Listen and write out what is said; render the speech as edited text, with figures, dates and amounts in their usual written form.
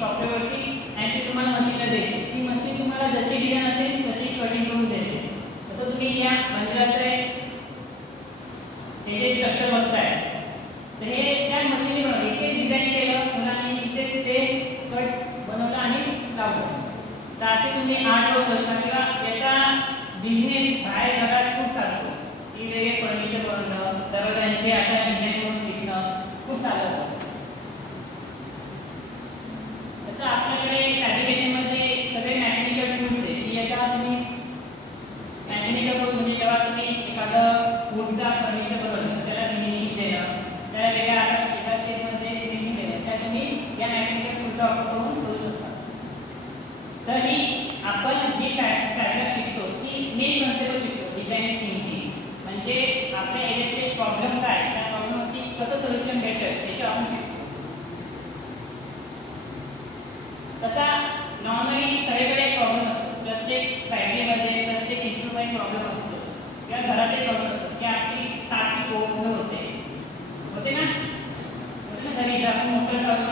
सॉफ्टवेअरवरती आणि ती तुम्हाला मशीनला द्यायची. ती मशीन तुम्हाला जशी डिझाईन असेल तशी कटिंग करून देते. तसं तुम्ही या मंदिराचं हे जे स्ट्रक्चर बघताय तर हे त्या मशीनने बनवलं. इथेच डिझाईन केलं मुलांनी, इथेच ते कट बनवलं आणि लावलं. तर असे तुम्ही आर्ट करू शकता किंवा याचा बिझनेस बाहेर जगात खूप चालतो की वेगळे फर्निचर बनवणं, दरवाजांचे अशा डिझाईन करून विकणं खूप चालतं. तसं आपल्याकडे फॅब्रिकेशनमध्ये सगळे मॅकेनिकल टूल्स आहे की याचा तुम्ही मॅकेनिकल करून म्हणजे जेव्हा तुम्ही एखादं वूडचा फर्निचर बनवलं त्याला फिनिशिंग देणं, त्याला वेगळ्या एका स्टेपमध्ये फिनिशिंग देणं, त्या तुम्ही या मॅकेनिकल टूलचा वापर करून करू शकता. तर ही आपण जी फॅब्रिक शिकतो ती मेन कन्सेप्ट शिकतो, डिझाईन थिंकिंग. म्हणजे आपल्या एरियाचे प्रॉब्लेम काय, त्या प्रॉब्लेमवरती कसं सोल्युशन भेटेल याच्यावर आपण शिकतो. तसा नॉर्मली सगळीकडे एक प्रॉब्लेम असतो, प्रत्येक फॅमिलीमध्ये प्रत्येक इन्स्ट्रुमेंट प्रॉब्लेम असतो किंवा घरात एक प्रॉब्लेम असतो की आपली टाकी ओव्हरफ्लो होते ना. घरी जर आपण मोटर चालू